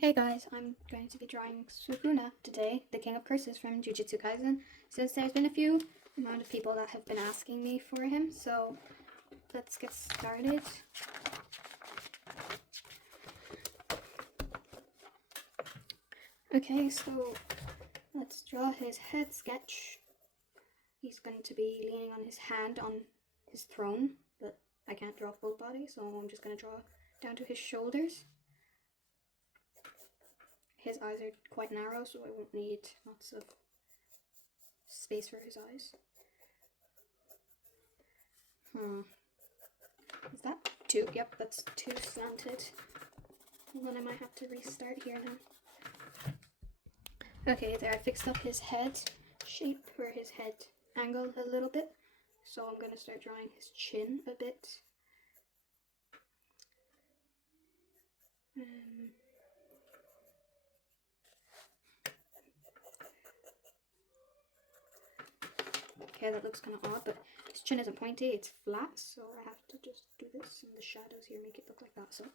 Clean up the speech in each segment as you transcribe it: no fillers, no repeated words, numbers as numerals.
Hey guys, I'm going to be drawing Sukuna today, the King of Curses from Jujutsu Kaisen, since there's been a few amount of people that have been asking me for him, so let's get started. Okay, so let's draw his head sketch. He's going to be leaning on his hand on his throne, but I can't draw full body, so I'm just going to draw down to his shoulders. His eyes are quite narrow, so I won't need lots of space for his eyes. Is that two? Yep, that's too slanted. And then I might have to restart here now. Okay, there, I fixed up his head shape, or his head angle a little bit. So I'm going to start drawing his chin a bit. Okay, that looks kind of odd, but his chin isn't pointy, it's flat, so I have to just do this, and the shadows here make it look like that, so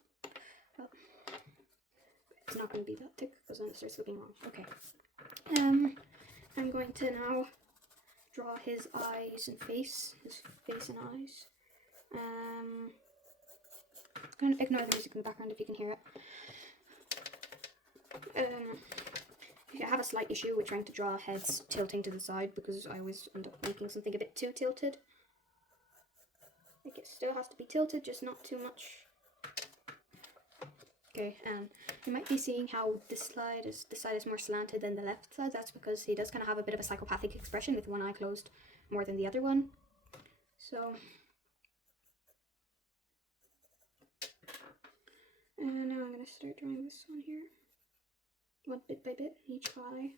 it's not going to be that thick, because then it starts looking wrong. Okay, I'm going to now draw his eyes and face, and eyes. I'm going to ignore the music in the background if you can hear it. I have a slight issue with trying to draw heads tilting to the side because I always end up making something a bit too tilted. Like, it still has to be tilted, just not too much. Okay, you might be seeing how this side is more slanted than the left side. That's because he does kind of have a bit of a psychopathic expression with one eye closed more than the other one. So, and now I'm going to start drawing this one here. One bit by bit, each eye.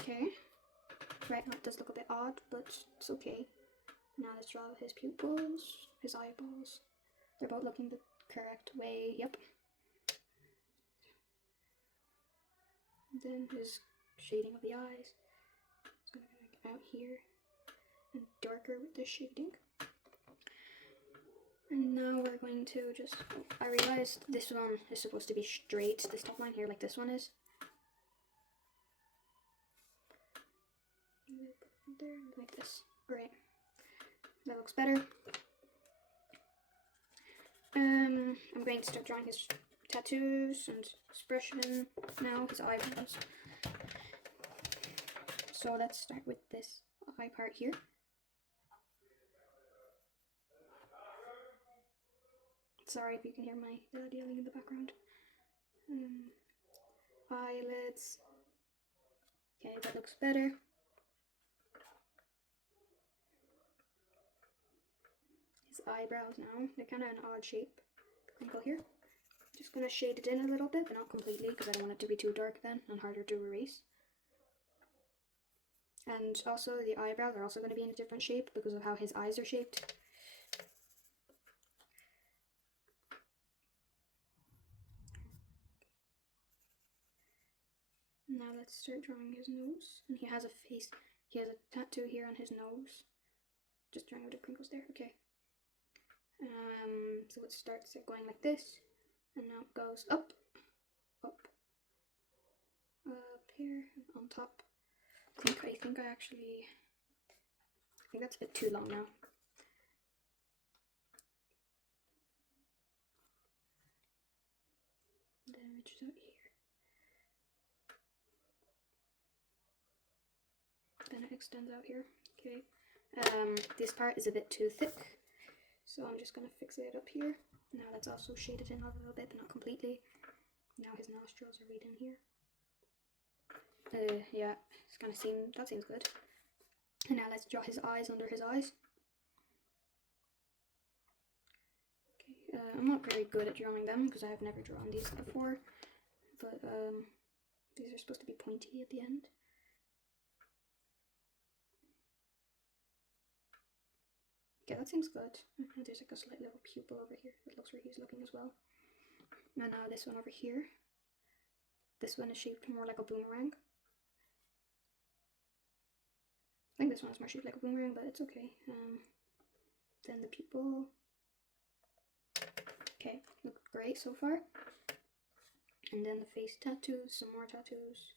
Okay, right now it does look a bit odd, but it's okay. Now let's draw his pupils, his eyeballs. They're both looking the correct way, yep. And then his shading of the eyes. It's going to go out here and darker with the shading. And now we're going to just, I realized this one is supposed to be straight, this top line here, like this one is. There, like this. Right. That looks better. I'm going to start drawing his tattoos and expression now, his eyebrows. So let's start with this eye part here. Sorry if you can hear my dad yelling in the background. Eyelids. Okay, that looks better. His eyebrows now, they're kind of an odd shape. Crinkle here. Just going to shade it in a little bit, but not completely, because I don't want it to be too dark then and harder to erase. And also the eyebrows are also going to be in a different shape because of how his eyes are shaped. Now let's start drawing his nose. And he has a face, he has a tattoo here on his nose. Just drawing out the crinkles there, okay. So it starts going like this, and now it goes up, up here, on top. I think that's a bit too long now. And then it reaches out here. Then it extends out here. Okay. This part is a bit too thick, so I'm just gonna fix it up here. Now that's also shaded in a little bit, but not completely. Now his nostrils are right in here. Yeah, that seems good. And now let's draw his eyes under his eyes. Okay, I'm not very good at drawing them because I have never drawn these before, but these are supposed to be pointy at the end. Okay, that seems good. There's like a slight little pupil over here. It looks where he's looking as well. And now this one over here. This one is shaped more like a boomerang. I think this one is more shaped like a boomerang, but it's okay. Then the pupil. Okay, look great so far. And then the face tattoos, some more tattoos.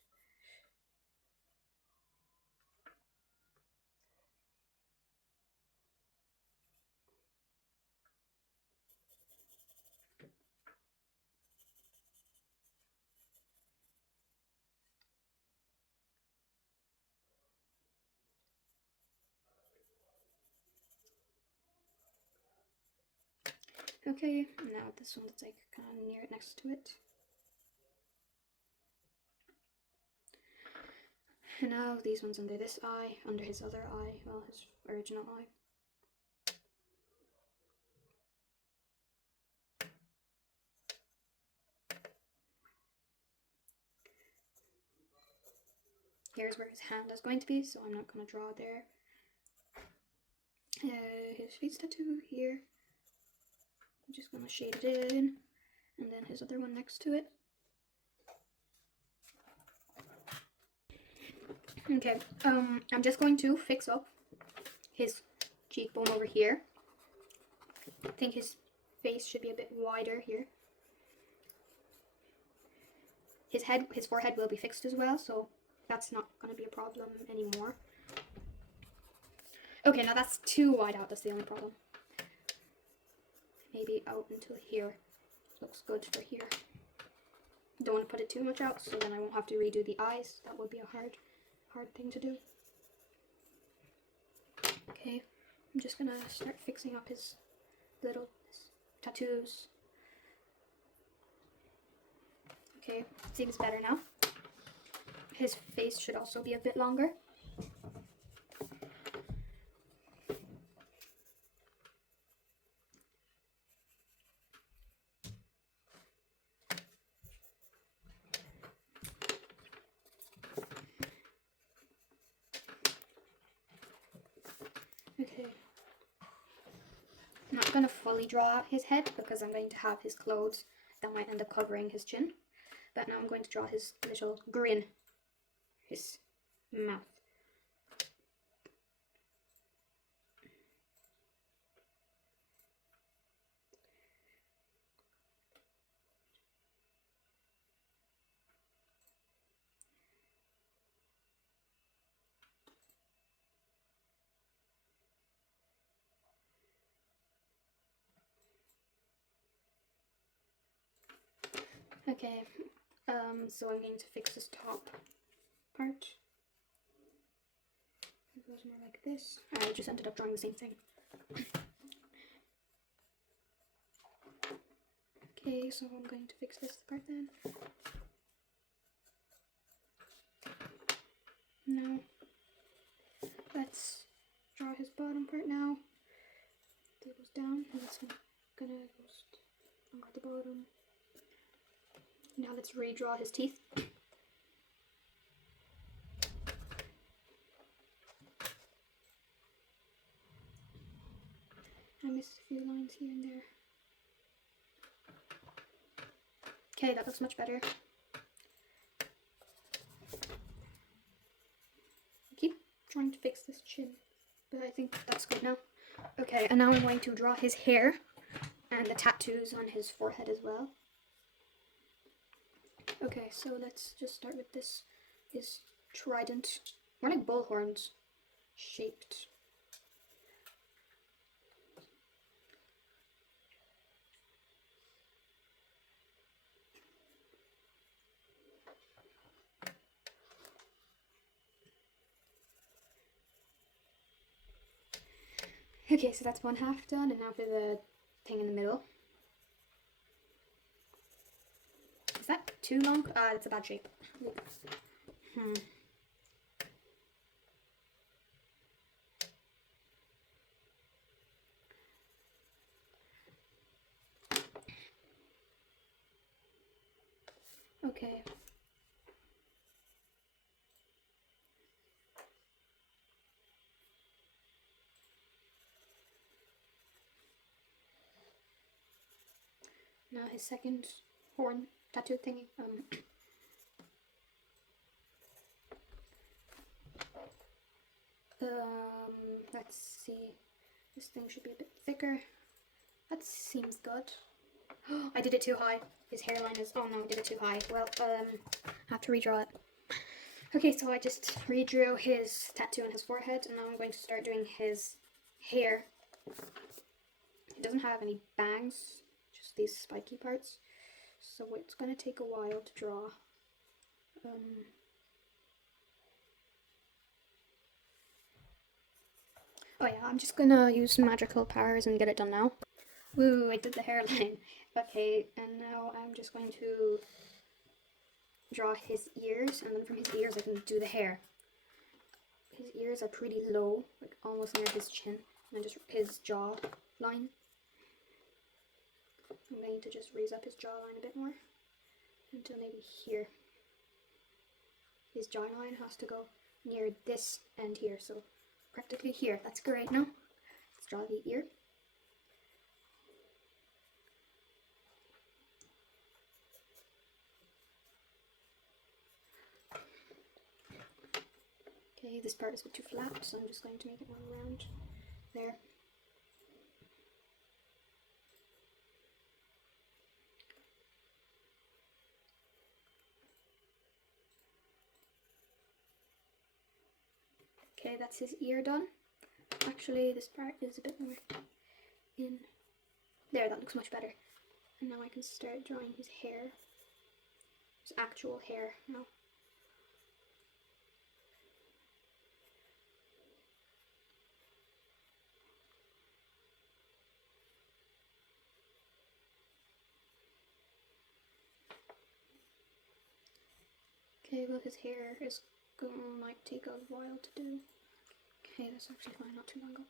Okay, now this one that's like kind of near it next to it. And now these ones under this eye, under his other eye, well, his original eye. Here's where his hand is going to be, so I'm not going to draw there. His face tattoo here. I'm just going to shade it in. And then his other one next to it. Okay, I'm just going to fix up his cheekbone over here. I think his face should be a bit wider here. His forehead will be fixed as well, so that's not going to be a problem anymore. Okay, now that's too wide out, that's the only problem. Maybe out until here. Looks good for here. Don't want to put it too much out, so then I won't have to redo the eyes. That would be a hard thing to do. Okay, I'm just gonna start fixing up his little tattoos. Okay, seems better now. His face should also be a bit longer. Okay, I'm not going to fully draw out his head because I'm going to have his clothes that might end up covering his chin. But now I'm going to draw his little grin, his mouth. Okay, so I'm going to fix this top part. It goes more like this. I just ended up drawing the same thing. Okay, so I'm going to fix this part then. Now, let's draw his bottom part now. That goes down, and it's gonna go along the bottom. Now let's redraw his teeth. I missed a few lines here and there. Okay, that looks much better. I keep trying to fix this chin, but I think that's good now. Okay, and now I'm going to draw his hair and the tattoos on his forehead as well. Okay, so let's just start with this. His trident, more like bullhorns shaped. Okay, so that's one half done, and now for the thing in the middle. Is that too long? That's a bad shape. Okay. Now his second horn tattoo thingy. Let's see. This thing should be a bit thicker. That seems good. I did it too high. His hairline is. Oh no, I did it too high. Well, I have to redraw it. Okay, so I just redrew his tattoo on his forehead, and now I'm going to start doing his hair. He doesn't have any bangs, just these spiky parts. So it's going to take a while to draw. Oh yeah, I'm just gonna use magical powers and get it done now. Woo, I did the hairline. Okay, and now I'm just going to draw his ears, and then from his ears I can do the hair. His ears are pretty low, like almost near his chin, and just his jaw line. I'm going to just raise up his jawline a bit more until maybe here. His jawline has to go near this end here, so practically here. That's great now. Let's draw the ear. Okay, this part is a bit too flat, so I'm just going to make it more round there. Okay, that's his ear done. Actually, this part is a bit more in. There, that looks much better. And now I can start drawing his hair. His actual hair now. Okay, well his hair is going to take a while to do. Okay, that's actually fine, not too long up.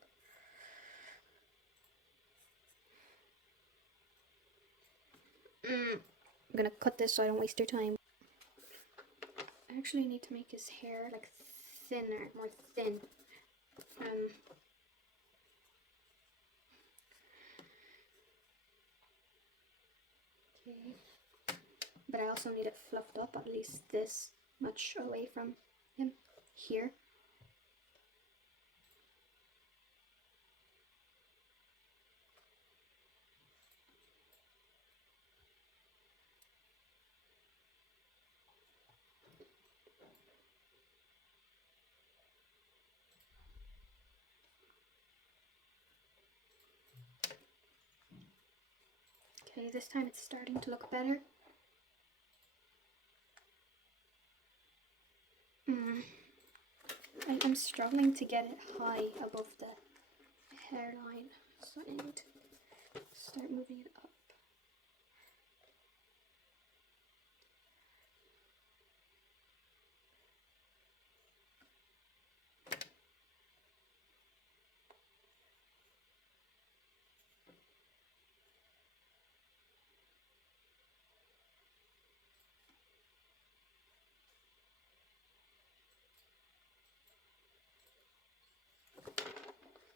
I'm gonna cut this so I don't waste your time. I actually need to make his hair like thinner, more thin. Okay. But I also need it fluffed up at least this much away from him here. Okay, this time it's starting to look better. I'm struggling to get it high above the hairline, so I need to start moving it up.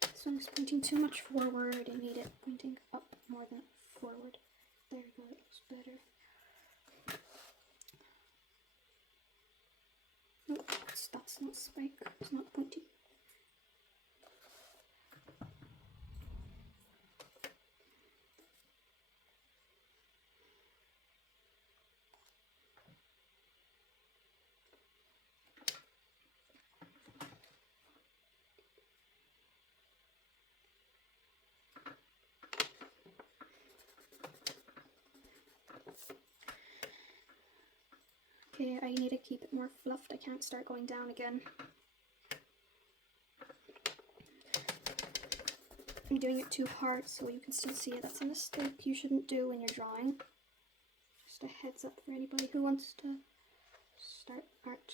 This one is pointing too much forward. I need it pointing up more than forward. There you go, that looks better. Nope, that's not spike, it's not pointy. Okay, I need to keep it more fluffed. I can't start going down again. I'm doing it too hard so you can still see it. That's a mistake you shouldn't do when you're drawing. Just a heads up for anybody who wants to start art.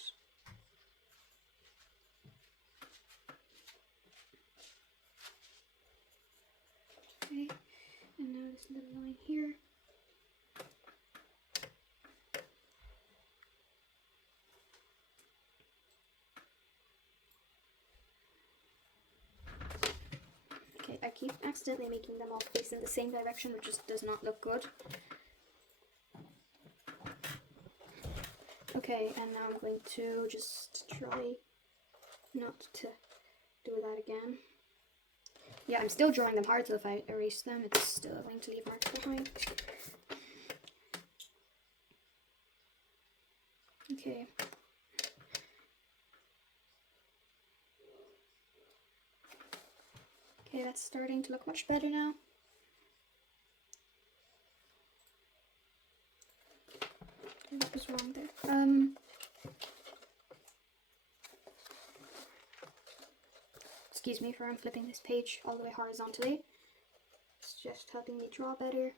Okay, and now this little line here. Okay, I keep accidentally making them all face in the same direction, which just does not look good. Okay, and now I'm going to just try not to do that again. Yeah, I'm still drawing them hard, so if I erase them, it's still going to leave marks behind. Okay. Okay, that's starting to look much better now. What was wrong there? Excuse me for flipping this page all the way horizontally. It's just helping me draw better.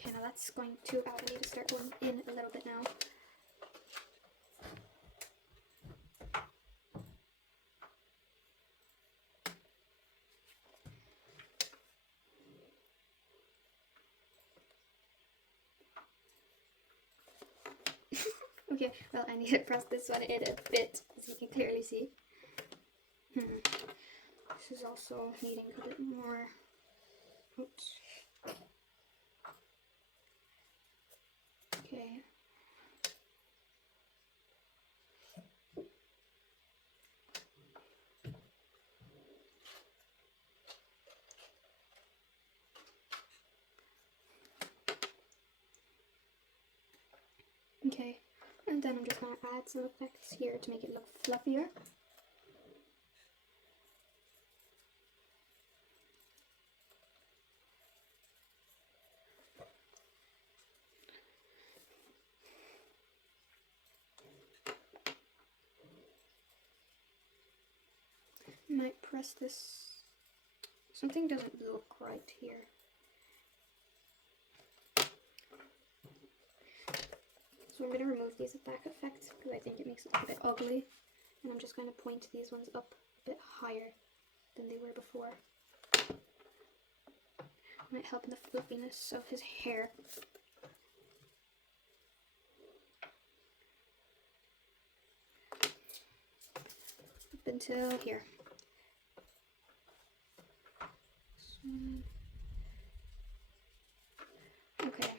Okay, now that's going to out. I need to start going in a little bit now. Okay, well, I need to press this one in a bit, as you can clearly see. This is also needing a bit more. Oops. Okay. Okay, and then I'm just going to add some effects here to make it look fluffier. Might press this. Something doesn't look right here. So I'm going to remove these back effects because I think it makes it a bit ugly. And I'm just going to point these ones up a bit higher than they were before. Might help in the fluffiness of his hair. Up until here. Okay.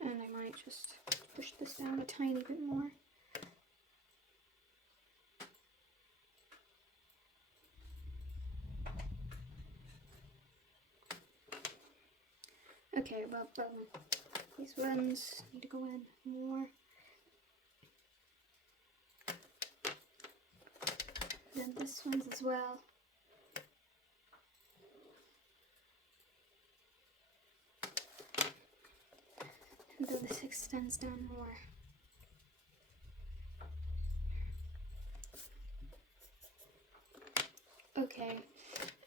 And I might just push this down a tiny bit more. Okay, well, these ones need to go in more. Then this one's as well. And then this extends down more. Okay,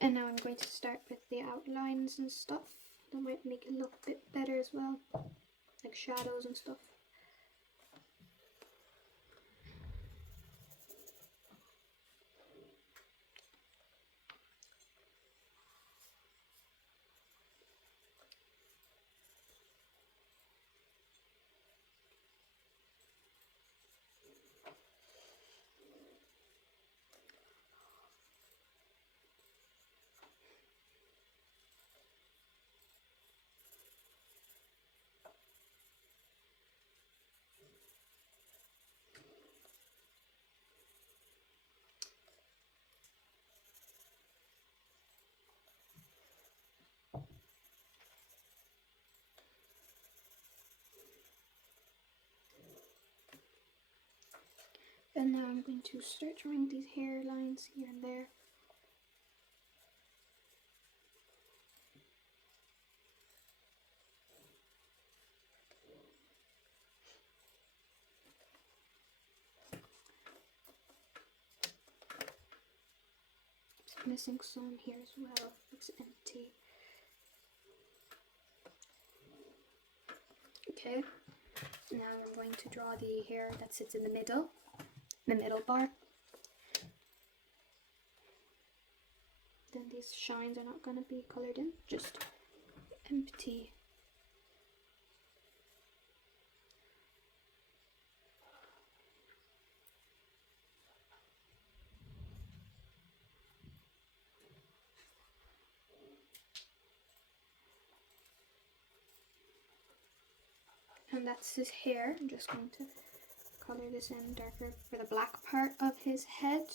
and now I'm going to start with the outlines and stuff. That might make it look a bit better as well, like shadows and stuff. And now I'm going to start drawing these hairlines here and there. Just missing some here as well. Looks empty. Okay, now I'm going to draw the hair that sits in the middle bar. Then these shines are not going to be colored in, just empty. And that's his hair. I'm just going to color this in darker for the black part of his head.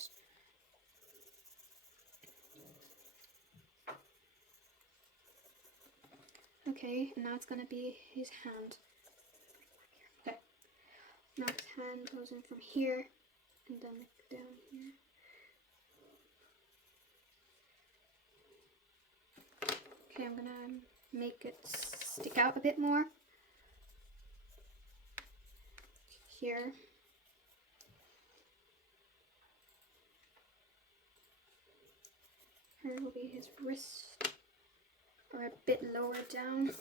Okay, and now it's going to be his hand. Okay, now his hand goes in from here and then down here. Okay, I'm gonna make it stick out a bit more here. Here will be his wrist, or a bit lower down.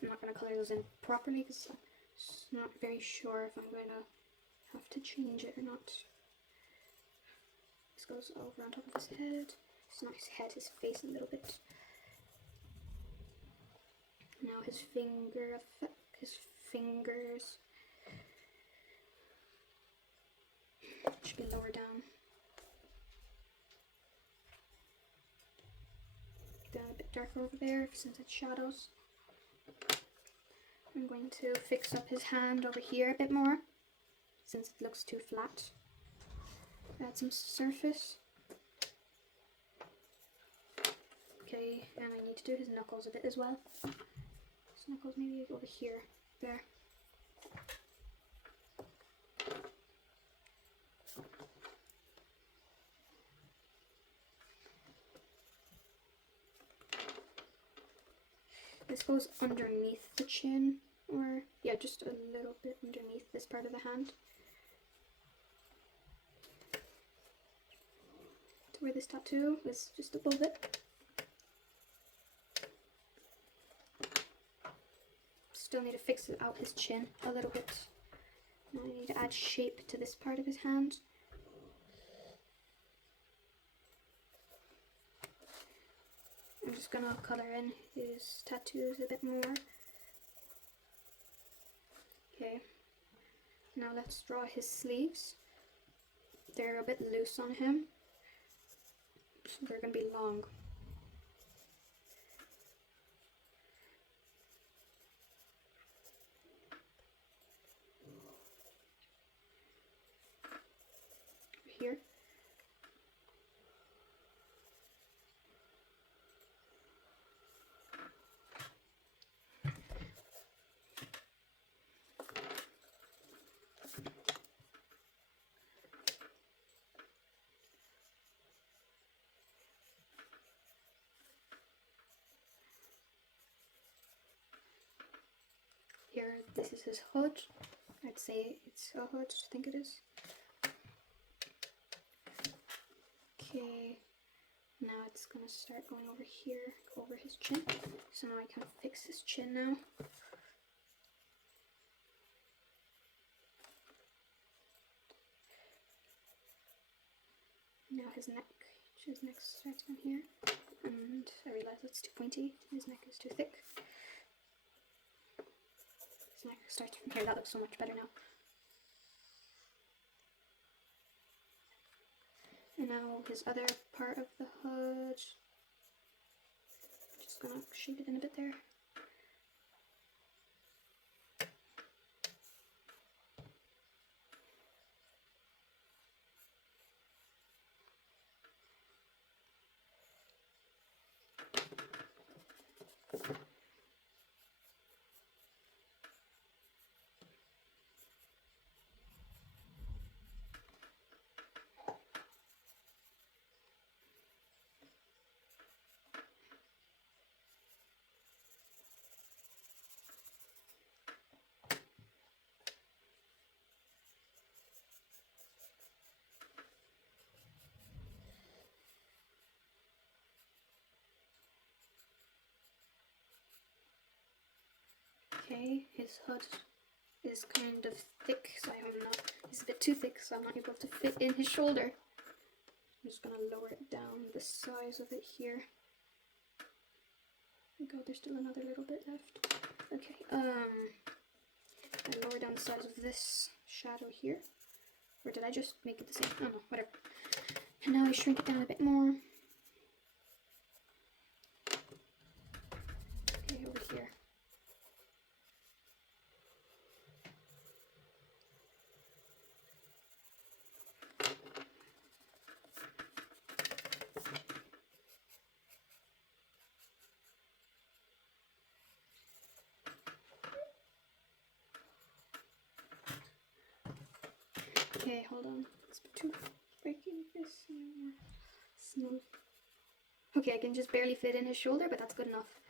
I'm not going to color those in properly because I'm not very sure if I'm going to have to change it or not. This goes over on top of his head. It's not his head, his face a little bit. Now his fingers should be lower down. Down a bit darker over there since it's shadows. I'm going to fix up his hand over here a bit more since it looks too flat. Add some surface. Okay, and I need to do his knuckles a bit as well. His knuckles maybe over here, there. This goes underneath the chin, or yeah, just a little bit underneath this part of the hand. To where this tattoo is just above it. Still need to fix out his chin a little bit. Now I need to add shape to this part of his hand. I'm just gonna color in his tattoos a bit more. Okay, now let's draw his sleeves. They're a bit loose on him, so they're gonna be long. Here. Here, this is his hood. I'd say it's a hood, I think it is. Okay, now it's gonna start going over here, over his chin. So now I can fix his chin now. Now his neck. His neck starts from here, and I realize it's too pointy. His neck is too thick. His neck starts from here. That looks so much better now. And now his other part of the hood. Just gonna shape it in a bit there. Okay, his hood is kind of thick, so I'm not, it's a bit too thick, so I'm not able to fit in his shoulder. I'm just gonna lower it down the size of it here. Oh god, there's still another little bit left. Okay, And lower down the size of this shadow here. Or did I just make it the same? Oh no, whatever. And now I shrink it down a bit more. Okay, over here. Okay, hold on. It's too breaking this more smooth. Okay, I can just barely fit in his shoulder, but that's good enough.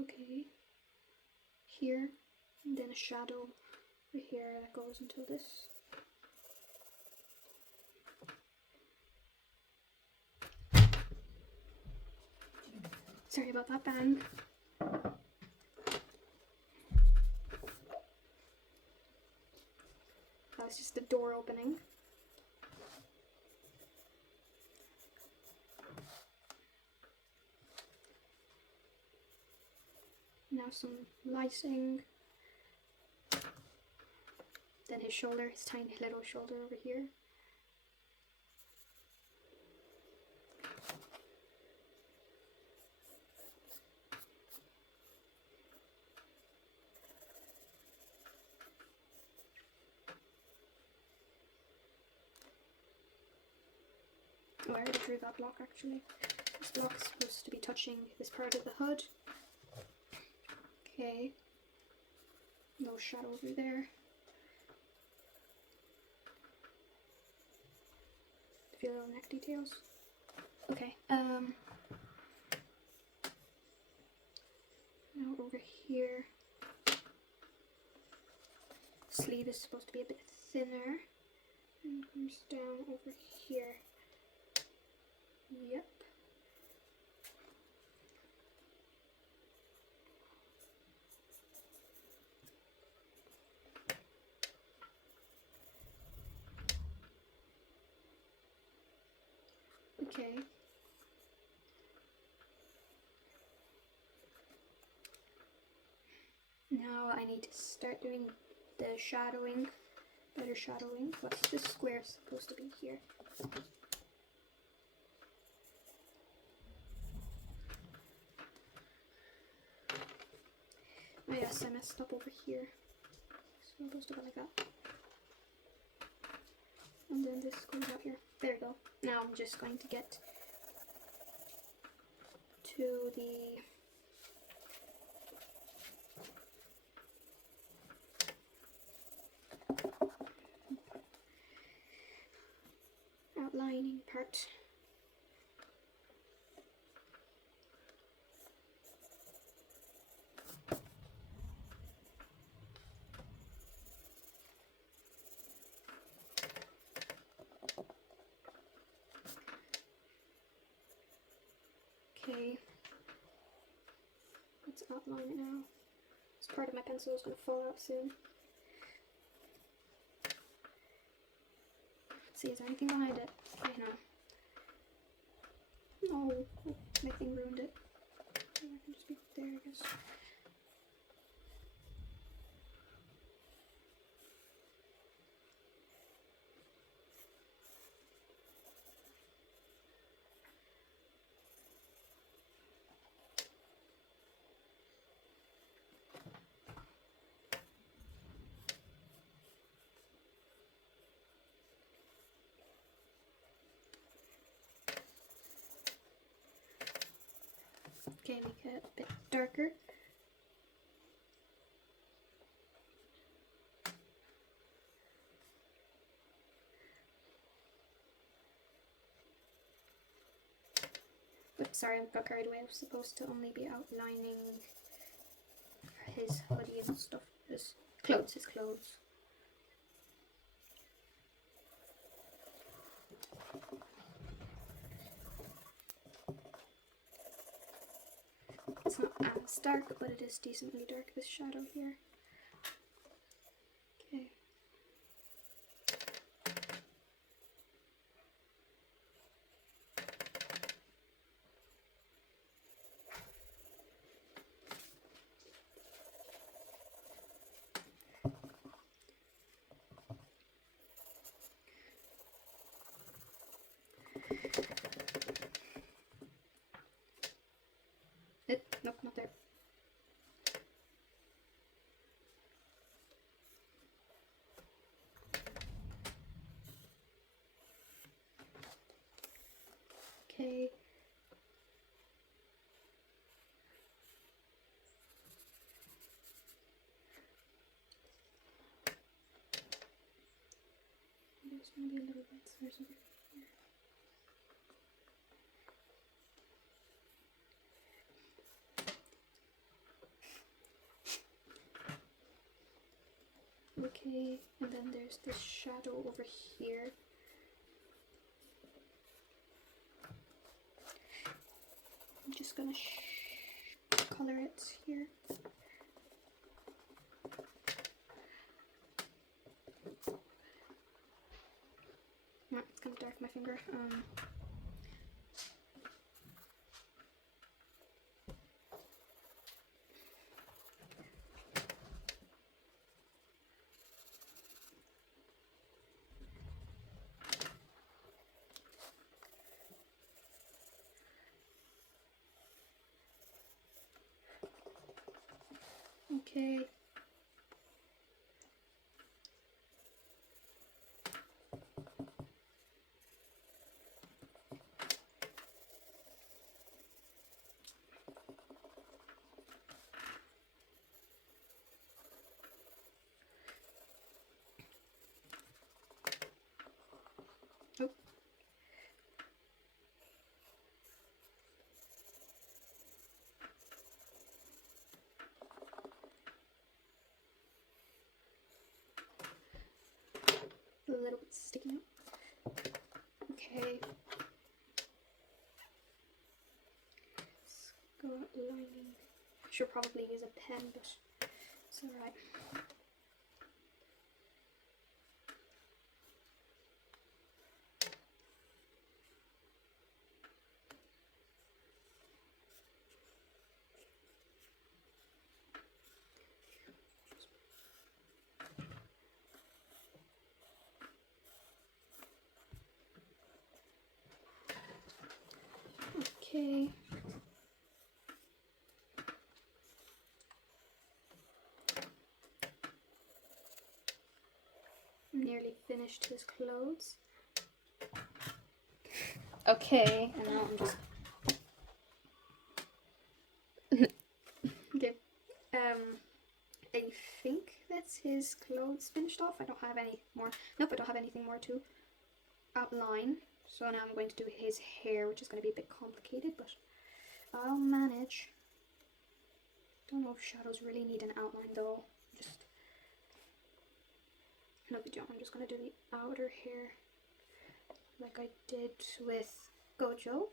Okay, here, and then a shadow over here that goes until this. Sorry about that bang. That was just the door opening. Now some lighting. Then his shoulder, his tiny little shoulder over here. Oh, I already drew that block actually. This block is supposed to be touching this part of the hood. Okay. No shadow over there. A few little neck details. Okay. Now over here. Sleeve is supposed to be a bit thinner and comes down over here. Yep. Okay. Now I need to start doing the shadowing, better shadowing. What's this square supposed to be here? Oh yes, I messed up over here. It's supposed to go like that. And then this goes out here. There we go. Now I'm just going to get to the outlining part. Okay, let's outline it now. This part of my pencil is going to fall out soon. Let's see, is there anything behind it? Okay, no. No, my thing ruined it. I can just be there, I guess. Okay, make it a bit darker. But sorry, I got carried away. I was supposed to only be outlining his hoodie and stuff. His clothes. It's not as dark, but it is decently dark, this shadow here. Okay. Nope, not there. Okay. There's gonna be a little bit source over here. Okay, and then there's this shadow over here. I'm just gonna color it here. No, it's gonna dark my finger. Okay. Oh. A little bit sticking out. Okay. Let's go outlining. Should probably use a pen, but it's alright. Okay. Nearly finished his clothes. Okay, and now I'm just okay. I think that's his clothes finished off. I don't have any more. Nope, I don't have anything more to outline. So now I'm going to do his hair, which is going to be a bit complicated, but I'll manage. Don't know if shadows really need an outline though. Just no big deal. I'm just going to do the outer hair like I did with Gojo.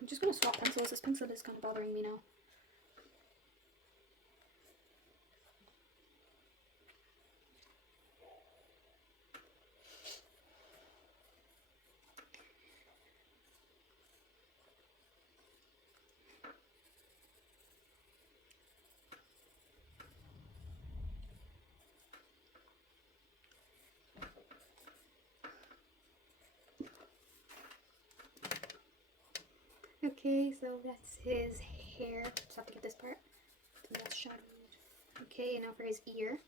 I'm just going to swap pencils. This pencil is kind of bothering me now. Okay, so that's his hair. Just have to get this part. So that's shadowed. Okay, and now for his ear.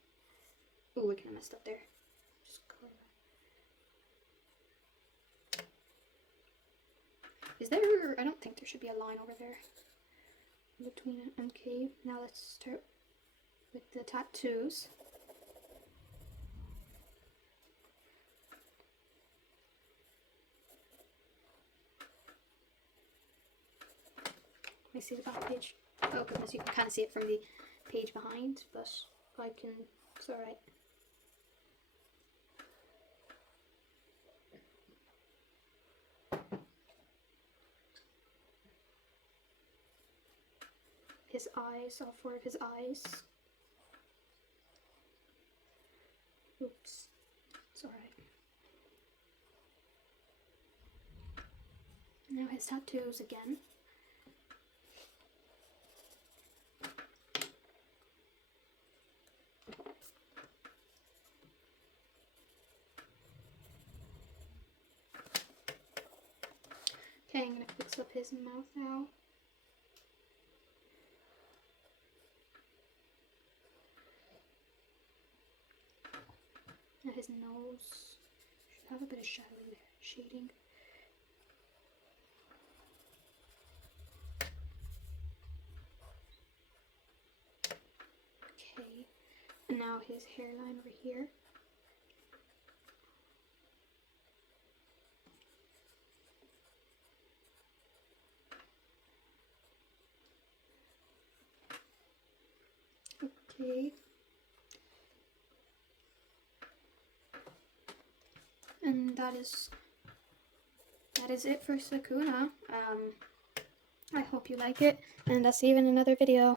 Ooh, I kind of messed up there. Just color that. Is there? I don't think there should be a line over there between it. Okay, now let's start with the tattoos. Let me see the back page. Oh goodness, you can kind of see it from the page behind, but I can, it's alright. his eyes, all four of his eyes. Oops, it's alright. Now his tattoos again. Okay, I'm gonna fix up his mouth now. Now his nose should have a bit of shading. Okay, and now his hairline over here. Okay. And that is it for Sukuna. I hope you like it, and I'll see you in another video.